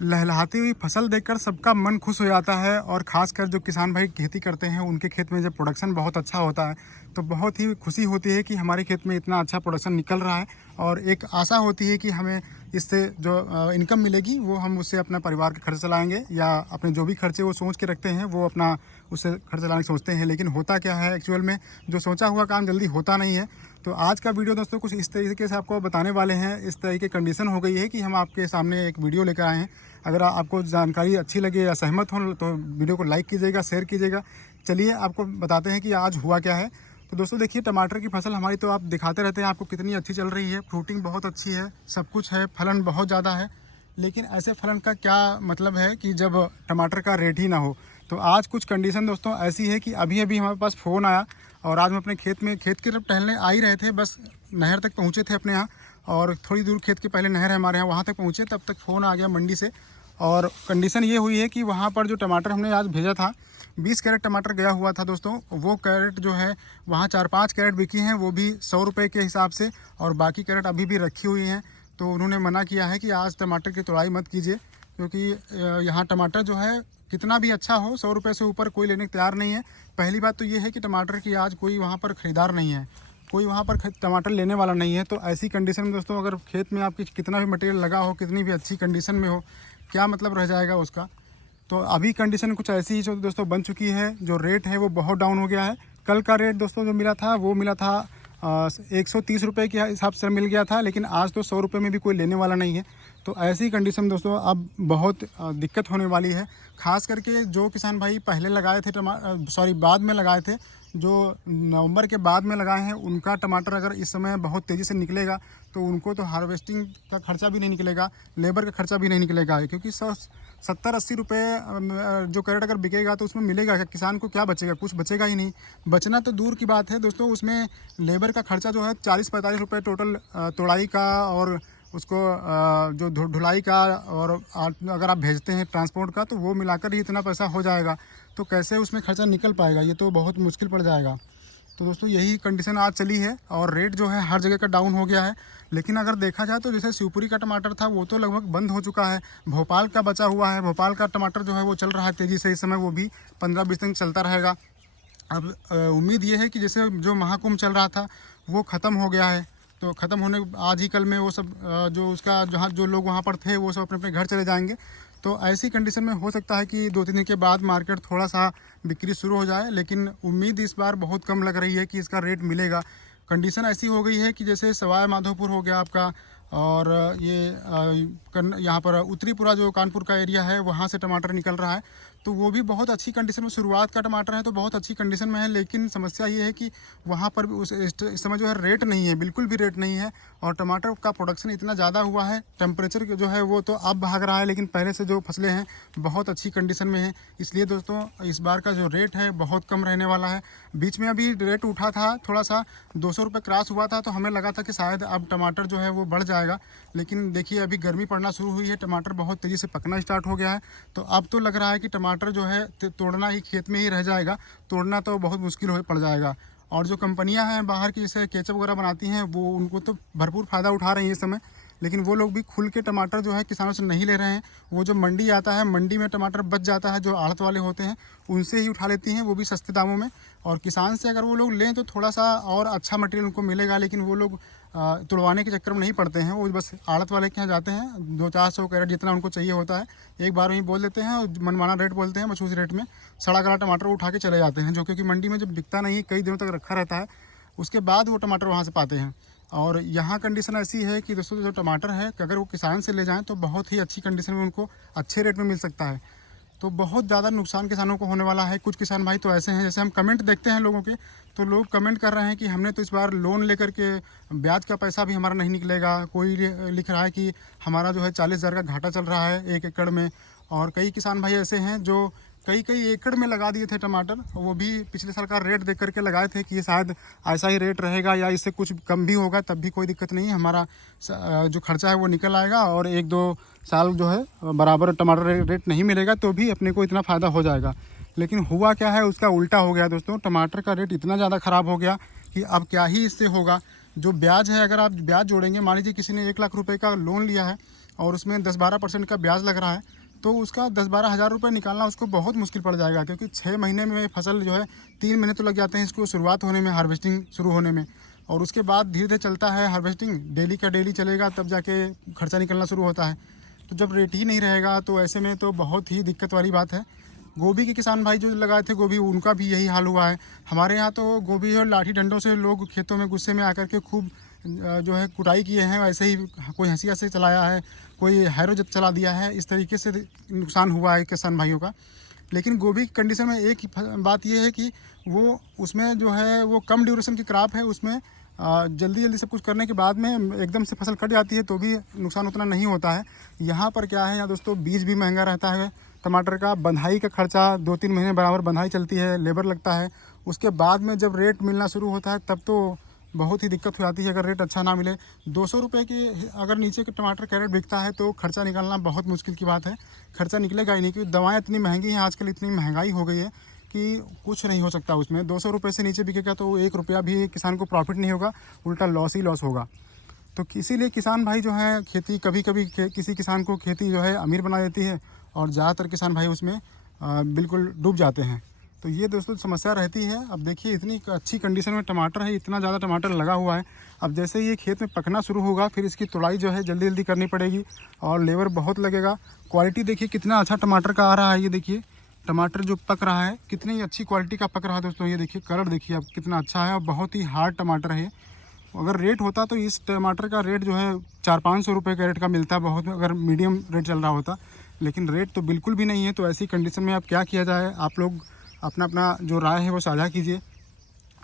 लहलहाती हुई फसल देखकर सबका मन खुश हो जाता है और ख़ासकर जो किसान भाई खेती करते हैं उनके खेत में जब प्रोडक्शन बहुत अच्छा होता है तो बहुत ही खुशी होती है कि हमारे खेत में इतना अच्छा प्रोडक्शन निकल रहा है। और एक आशा होती है कि हमें इससे जो इनकम मिलेगी वो हम उससे अपना परिवार का खर्च चलाएंगे या अपने जो भी खर्चे वो सोच के रखते हैं वो अपना उससे खर्च चलाने की सोचते हैं। लेकिन होता क्या है एक्चुअल में जो सोचा हुआ काम जल्दी होता नहीं है। तो आज का वीडियो दोस्तों कुछ इस तरीके से आपको बताने वाले हैं। इस तरह की कंडीशन हो गई है कि हम आपके सामने एक वीडियो लेकर आए हैं। अगर आपको जानकारी अच्छी लगे या सहमत हो तो वीडियो को लाइक कीजिएगा, शेयर कीजिएगा। चलिए आपको बताते हैं कि आज हुआ क्या है। तो दोस्तों देखिए, टमाटर की फसल हमारी तो आप दिखाते रहते हैं आपको कितनी अच्छी चल रही है, फ्रूटिंग बहुत अच्छी है, सब कुछ है, फलन बहुत ज़्यादा है। लेकिन ऐसे फलन का क्या मतलब है कि जब टमाटर का रेट ही ना हो। तो आज कुछ कंडीशन दोस्तों ऐसी है कि अभी अभी हमारे पास फ़ोन आया और आज हम अपने खेत की तरफ टहलने आ ही रहे थे, बस नहर तक पहुँचे थे अपने यहाँ और थोड़ी दूर खेत के पहले नहर है हमारे यहाँ, वहाँ तक पहुँचे तब तक फ़ोन आ गया मंडी से। और कंडीशन ये हुई है कि वहाँ पर जो टमाटर हमने आज भेजा था 20 कैरेट टमाटर गया हुआ था दोस्तों, वो कैरेट जो है वहाँ 4-5 कैरेट बिकी हैं, वो भी 100 रुपये के हिसाब से, और बाकी कैरेट अभी भी रखी हुई हैं। तो उन्होंने मना किया है कि आज टमाटर की तोड़ाई मत कीजिए, क्योंकि यहाँ टमाटर जो है कितना भी अच्छा हो 100 रुपये से ऊपर कोई लेने को तैयार नहीं है। पहली बात तो ये है कि टमाटर की आज कोई वहाँ पर ख़रीदार नहीं है, कोई वहाँ पर टमाटर लेने वाला नहीं है। तो ऐसी कंडीशन में दोस्तों अगर खेत में आपकी कितना भी मटेरियल लगा हो, कितनी भी अच्छी कंडीशन में हो, क्या मतलब रह जाएगा उसका। तो अभी कंडीशन कुछ ऐसी ही जो दोस्तों बन चुकी है, जो रेट है वो बहुत डाउन हो गया है। कल का रेट दोस्तों जो मिला था वो मिला था 130 रुपये के हिसाब से मिल गया था, लेकिन आज तो 100 रुपये में भी कोई लेने वाला नहीं है। तो ऐसी कंडीशन दोस्तों अब बहुत दिक्कत होने वाली है। ख़ास करके जो किसान भाई पहले लगाए थे बाद में लगाए थे, जो नवंबर के बाद में लगाए हैं, उनका टमाटर अगर इस समय बहुत तेज़ी से निकलेगा तो उनको तो हार्वेस्टिंग का खर्चा भी नहीं निकलेगा, लेबर का खर्चा भी नहीं निकलेगा, क्योंकि 70-80 रुपये जो कैरेट अगर बिकेगा तो उसमें मिलेगा क्या, किसान को क्या बचेगा, कुछ बचेगा ही नहीं। बचना तो दूर की बात है दोस्तों, उसमें लेबर का खर्चा जो है 40-45 रुपये टोटल तोड़ाई का, और उसको जो ढुलाई का, और अगर आप भेजते हैं ट्रांसपोर्ट का तो वो मिलाकर ही इतना पैसा हो जाएगा। तो कैसे उसमें खर्चा निकल पाएगा, ये तो बहुत मुश्किल पड़ जाएगा। तो दोस्तों यही कंडीशन आज चली है और रेट जो है हर जगह का डाउन हो गया है। लेकिन अगर देखा जाए तो जैसे शिवपुरी का टमाटर था वो तो लगभग बंद हो चुका है, भोपाल का बचा हुआ है, भोपाल का टमाटर जो है वो चल रहा है तेज़ी से इस समय, वो भी 15-20 दिन चलता रहेगा। अब उम्मीद ये है कि जैसे जो महाकुंभ चल रहा था वो ख़त्म हो गया है, तो ख़त्म होने आज ही कल में वो सब जो उसका जहाँ जो लोग वहाँ पर थे वो सब अपने अपने घर चले जाएंगे। तो ऐसी कंडीशन में हो सकता है कि 2-3 दिन के बाद मार्केट थोड़ा सा बिक्री शुरू हो जाए, लेकिन उम्मीद इस बार बहुत कम लग रही है कि इसका रेट मिलेगा। कंडीशन ऐसी हो गई है कि जैसे सवाई माधोपुर हो गया आपका, और ये यहाँ पर उत्तरीपुरा जो कानपुर का एरिया है वहाँ से टमाटर निकल रहा है, तो वो भी बहुत अच्छी कंडीशन में, शुरुआत का टमाटर है तो बहुत अच्छी कंडीशन में है। लेकिन समस्या ये है कि वहाँ पर भी इस समय जो है रेट नहीं है, बिल्कुल भी रेट नहीं है। और टमाटर का प्रोडक्शन इतना ज़्यादा हुआ है, टेम्परेचर जो है वो तो अब भाग रहा है, लेकिन पहले से जो फसलें हैं बहुत अच्छी कंडीशन में हैं। इसलिए दोस्तों इस बार का जो रेट है बहुत कम रहने वाला है। बीच में अभी रेट उठा था, थोड़ा सा 200 रुपये क्रॉस हुआ था, तो हमें लगा था कि शायद अब टमाटर जो है वो बढ़ जाएगा। लेकिन देखिए अभी गर्मी पड़ना शुरू हुई है, टमाटर बहुत तेज़ी से पकना स्टार्ट हो गया है। तो अब तो लग रहा है कि टमाटर जो है तोड़ना ही खेत में ही रह जाएगा, तोड़ना तो बहुत मुश्किल हो पड़ जाएगा। और जो कंपनियां हैं बाहर की जैसे केचप वगैरह बनाती हैं वो उनको तो भरपूर फ़ायदा उठा रही हैं इस समय, लेकिन वो लोग भी खुल के टमाटर जो है किसानों से नहीं ले रहे हैं। वो जो मंडी आता है, मंडी में टमाटर बच जाता है, जो आढ़त वाले होते हैं उनसे ही उठा लेती हैं, वो भी सस्ते दामों में। और किसान से अगर वो लोग लें तो थोड़ा सा और अच्छा मटेरियल उनको मिलेगा, लेकिन वो लोग तुड़वाने के चक्कर में नहीं पड़ते हैं। वो बस आढ़त वाले के यहाँ जाते हैं, 200-400 कैरेट जितना उनको चाहिए होता है एक बार वहीं बोल देते हैं और मनमाना रेट बोलते हैं, बस उस रेट में सड़ा गला टमाटर उठा के चले जाते हैं, जो क्योंकि मंडी में जब बिकता नहीं, कई दिनों तक रखा रहता है, उसके बाद वो टमाटर वहाँ से पाते हैं। और यहाँ कंडीशन ऐसी है कि दोस्तों जो टमाटर है अगर वो किसान से ले जाएं तो बहुत ही अच्छी कंडीशन में उनको अच्छे रेट में मिल सकता है। तो बहुत ज़्यादा नुकसान किसानों को होने वाला है। कुछ किसान भाई तो ऐसे हैं, जैसे हम कमेंट देखते हैं लोगों के, तो लोग कमेंट कर रहे हैं कि हमने तो इस बार लोन लेकर के ब्याज का पैसा भी हमारा नहीं निकलेगा। कोई लिख रहा है कि हमारा जो है 40,000 का घाटा चल रहा है 1 एकड़ में। और कई किसान भाई ऐसे हैं जो कई एकड़ में लगा दिए थे टमाटर, वो भी पिछले साल का रेट देख करके लगाए थे कि शायद ऐसा ही रेट रहेगा या इससे कुछ कम भी होगा, तब भी कोई दिक्कत नहीं है, हमारा जो खर्चा है वो निकल आएगा और 1-2 साल जो है बराबर टमाटर रेट नहीं मिलेगा तो भी अपने को इतना फ़ायदा हो जाएगा। लेकिन हुआ क्या है, उसका उल्टा हो गया दोस्तों। टमाटर का रेट इतना ज़्यादा ख़राब हो गया कि अब क्या ही इससे होगा। जो ब्याज है, अगर आप ब्याज जोड़ेंगे, मान लीजिए किसी ने 1 लाख रुपये का लोन लिया है और उसमें 10-12% का ब्याज लग रहा है, तो उसका 10-12 हज़ार रुपये निकालना उसको बहुत मुश्किल पड़ जाएगा, क्योंकि 6 महीने में फसल जो है 3 महीने तो लग जाते हैं इसको शुरुआत होने में, हार्वेस्टिंग शुरू होने में, और उसके बाद धीरे धीरे चलता है हार्वेस्टिंग, डेली का डेली चलेगा, तब जाके खर्चा निकलना शुरू होता है। तो जब रेट ही नहीं रहेगा तो ऐसे में तो बहुत ही दिक्कत वाली बात है। गोभी के किसान भाई जो लगाए थे गोभी, उनका भी यही हाल हुआ है। हमारे यहाँ तो गोभी और लाठी डंडों से लोग खेतों में गुस्से में आकर के खूब जो है कुटाई किए हैं, वैसे ही कोई हंसिया से चलाया है, कोई हैरो चला दिया है, इस तरीके से नुकसान हुआ है किसान भाइयों का। लेकिन गोभी की कंडीशन में एक ही बात ये है कि वो उसमें जो है वो कम ड्यूरेशन की क्रॉप है, उसमें जल्दी जल्दी सब कुछ करने के बाद में एकदम से फसल कट जाती है तो भी नुकसान उतना नहीं होता है। यहाँ पर क्या है यहाँ दोस्तों, बीज भी महंगा रहता है टमाटर का, बंधाई का खर्चा 2-3 महीने बराबर बंधाई चलती है, लेबर लगता है, उसके बाद में जब रेट मिलना शुरू होता है तब तो बहुत ही दिक्कत हो जाती है। अगर रेट अच्छा ना मिले, 200 रुपये की अगर नीचे के टमाटर कैरेट बिकता है तो खर्चा निकालना बहुत मुश्किल की बात है। खर्चा निकलेगा ही नहीं, क्योंकि दवाएँ इतनी महंगी हैं आजकल, इतनी महंगाई हो गई है कि कुछ नहीं हो सकता उसमें। 200 रुपये से नीचे बिकेगा तो 1 रुपया भी किसान को प्रॉफिट नहीं होगा, उल्टा लॉस ही लॉस होगा। तो इसीलिए किसान भाई जो है खेती, कभी कभी किसी किसान को खेती जो है अमीर बना देती है, और ज़्यादातर किसान भाई उसमें बिल्कुल डूब जाते हैं। तो ये दोस्तों समस्या रहती है। अब देखिए इतनी अच्छी कंडीशन में टमाटर है, इतना ज़्यादा टमाटर लगा हुआ है। अब जैसे ही ये खेत में पकना शुरू होगा, फिर इसकी तुड़ाई जो है जल्दी जल्दी करनी पड़ेगी, और लेबर बहुत लगेगा। क्वालिटी देखिए कितना अच्छा टमाटर का आ रहा है, ये देखिए टमाटर जो पक रहा है कितनी अच्छी क्वालिटी का पक रहा है दोस्तों। ये देखिए कलर देखिए अब कितना अच्छा है, और बहुत ही हार्ड टमाटर है। अगर रेट होता तो इस टमाटर का रेट जो है 400-500 रुपये का रेट का मिलता है, बहुत अगर मीडियम रेट चल रहा होता, लेकिन रेट तो बिल्कुल भी नहीं है। तो ऐसी कंडीशन में अब क्या किया जाए, आप लोग अपना अपना जो राय है वो साझा कीजिए।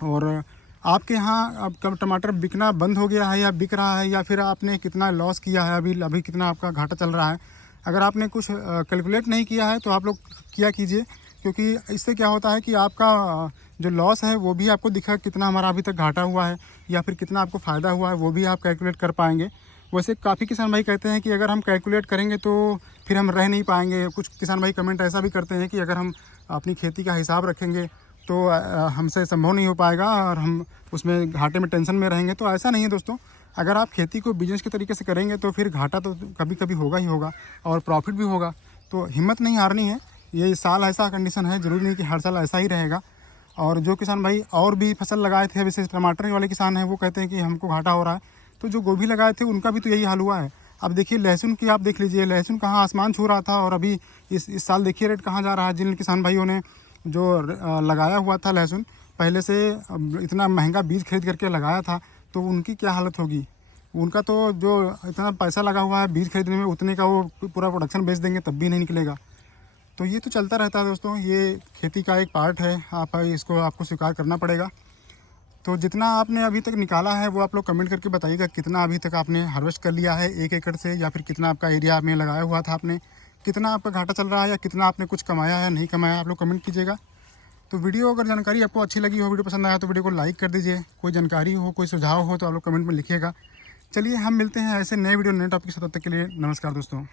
और आपके यहाँ अब कब टमाटर बिकना बंद हो गया है या बिक रहा है, या फिर आपने कितना लॉस किया है, अभी कितना आपका घाटा चल रहा है। अगर आपने कुछ कैलकुलेट नहीं किया है तो आप लोग किया कीजिए, क्योंकि इससे क्या होता है कि आपका जो लॉस है वो भी आपको दिखा, कितना हमारा अभी तक घाटा हुआ है या फिर कितना आपको फ़ायदा हुआ है, वो भी आप कैलकुलेट कर पाएंगे। वैसे काफ़ी किसान भाई कहते हैं कि अगर हम कैलकुलेट करेंगे तो फिर हम रह नहीं पाएंगे। कुछ किसान भाई कमेंट ऐसा भी करते हैं कि अगर हम अपनी खेती का हिसाब रखेंगे तो हमसे संभव नहीं हो पाएगा, और हम उसमें घाटे में टेंशन में रहेंगे। तो ऐसा नहीं है दोस्तों, अगर आप खेती को बिजनेस के तरीके से करेंगे तो फिर घाटा तो कभी कभी होगा ही होगा, और प्रॉफिट भी होगा। तो हिम्मत नहीं हारनी है। ये साल ऐसा कंडीशन है, ज़रूरी नहीं कि हर साल ऐसा ही रहेगा। और जो किसान भाई और भी फसल लगाए थे, वैसे टमाटर वाले किसान हैं, वो कहते हैं कि हमको घाटा हो रहा है। तो जो गोभी लगाए थे उनका भी तो यही हाल हुआ है। अब देखिए लहसुन की आप देख लीजिए, लहसुन कहाँ आसमान छू रहा था, और अभी इस साल देखिए रेट कहाँ जा रहा है। जिन किसान भाइयों ने जो लगाया हुआ था लहसुन पहले से, इतना महंगा बीज खरीद करके लगाया था, तो उनकी क्या हालत होगी। उनका तो जो इतना पैसा लगा हुआ है बीज खरीदने में, उतने का वो पूरा प्रोडक्शन बेच देंगे तब भी नहीं निकलेगा। तो ये तो चलता रहता है दोस्तों, ये खेती का एक पार्ट है, इसको आपको स्वीकार करना पड़ेगा। तो जितना आपने अभी तक निकाला है वो आप लोग कमेंट करके बताइएगा, कितना अभी तक आपने हार्वेस्ट कर लिया है 1 एकड़ से, या फिर कितना आपका एरिया में लगाया हुआ था आपने, कितना आपका घाटा चल रहा है, या कितना आपने कुछ कमाया है नहीं कमाया, आप लोग कमेंट कीजिएगा। तो वीडियो अगर जानकारी आपको अच्छी लगी हो, वीडियो पसंद आया तो वीडियो को लाइक कर दीजिए। कोई जानकारी हो, कोई सुझाव हो तो आप लोग कमेंट में लिखिएगा। चलिए हम मिलते हैं ऐसे नए वीडियो नए टॉपिक के साथ, तब तक के लिए नमस्कार दोस्तों।